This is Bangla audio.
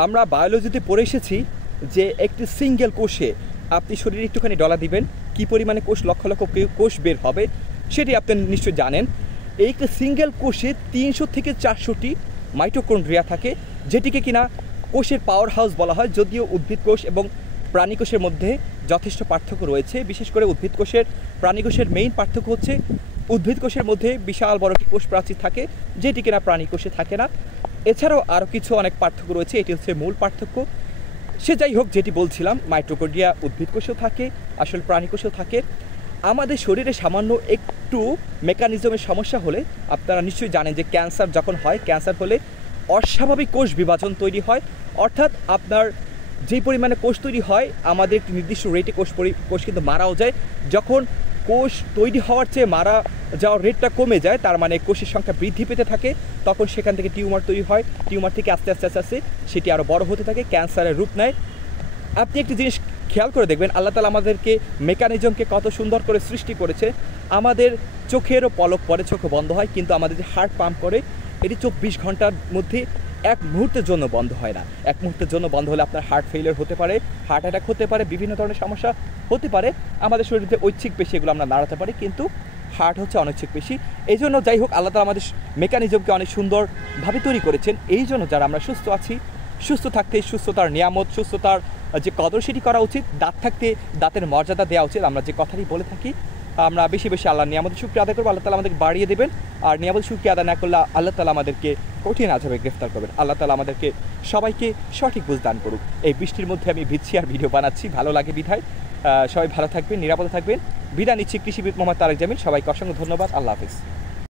আমরা বায়োলজিতে পড়ে এসেছি যে একটি সিঙ্গেল কোষে আপনি শরীরে একটুখানি ডলা দিবেন কি পরিমাণে কোষ লক্ষ লক্ষ কোষ বের হবে সেটি আপনি নিশ্চয়ই জানেন। এই একটি সিঙ্গেল কোষে 300 থেকে 400টি মাইটোকন্ড্রিয়া থাকে, যেটিকে কিনা কোষের পাওয়ার হাউস বলা হয়। যদিও উদ্ভিদ কোষ এবং প্রাণী কোষের মধ্যে যথেষ্ট পার্থক্য রয়েছে, বিশেষ করে উদ্ভিদ কোষের প্রাণী কোষের মেইন পার্থক্য হচ্ছে উদ্ভিদ কোষের মধ্যে বিশাল বড় একটি কোষ প্রাচীর থাকে, যেটি কিনা প্রাণী কোষে থাকে না। এছাড়াও আরও কিছু অনেক পার্থক্য রয়েছে, এটি হচ্ছে মূল পার্থক্য। সে যাই হোক, যেটি বলছিলাম, মাইটোকন্ড্রিয়া উদ্ভিদ কোষেও থাকে, আসলে প্রাণী কোষেও থাকে। আমাদের শরীরে সামান্য একটু মেকানিজমের সমস্যা হলে আপনারা নিশ্চয়ই জানেন যে ক্যান্সার যখন হয়, ক্যান্সার হলে অস্বাভাবিক কোষ বিভাজন তৈরি হয়। অর্থাৎ আপনার যে পরিমাণে কোষ তৈরি হয়, আমাদের একটি নির্দিষ্ট রেটে কোষ কিন্তু মারাও যায়। যখন কোষ তৈরি হওয়ার চেয়ে মারা যাওয়ার রেটটা কমে যায়, তার মানে কোষের সংখ্যা বৃদ্ধি পেতে থাকে, তখন সেখান থেকে টিউমার তৈরি হয়। টিউমার থেকে আস্তে আস্তে আস্তে আস্তে সেটি আরও বড় হতে থাকে, ক্যান্সারের রূপ নেয়। আপনি একটি জিনিস খেয়াল করে দেখবেন, আল্লাহ তাআলা আমাদেরকে মেকানিজমকে কত সুন্দর করে সৃষ্টি করেছে। আমাদের চোখেরও পলক পরে চোখ বন্ধ হয়, কিন্তু আমাদের যে হার্ট পাম্প করে এটি 24 ঘন্টার মধ্যে এক মুহূর্তের জন্য বন্ধ হয় না। এক মুহূর্তের জন্য বন্ধ হলে আপনার হার্ট ফেলিয়ার হতে পারে, হার্ট অ্যাটাক হতে পারে, বিভিন্ন ধরনের সমস্যা হতে পারে। আমাদের শরীরে ঐচ্ছিক পেশি এগুলো আমরা নাড়াতে পারি, কিন্তু হার্ট হচ্ছে অনৈচ্ছিক পেশি। এই জন্য যাই হোক, আল্লাহ তাআলা আমাদের মেকানিজমকে অনেক সুন্দরভাবে তৈরি করেছেন। এই জন্য যারা আমরা সুস্থ আছি, সুস্থ থাকতে সুস্থতার নিয়ামত, সুস্থতার যে কদর সেটি করা উচিত। দাঁত থাকতে দাঁতের মর্যাদা দেওয়া উচিত। আমরা যে কথাটি বলে থাকি, আমরা বেশি বেশি আল্লাহর নিয়ামতের শুকরিয়া আদায় করবো, আল্লাহ তাআলা আমাদেরকে বাড়িয়ে দেবেন। আর নিয়ামতের শুকরিয়া আদায় না করলে আল্লাহ তাআলা আমাদেরকে কঠিন আযাবে গ্রেফতার করবেন। আল্লাহ তাআলা আমাদেরকে সবাইকে সঠিক বুঝ দান করুক। এই বৃষ্টির মধ্যে আমি ভিজছি আর ভিডিও বানাচ্ছি, ভালো লাগে বিধায়। সবাই ভালো থাকবেন, নিরাপদে থাকবেন। বিদায় নিচ্ছি কৃষিবিদ মোহাম্মদ তারেক জামিল। সবাইকে অসংখ্য ধন্যবাদ। আল্লাহ হাফিজ।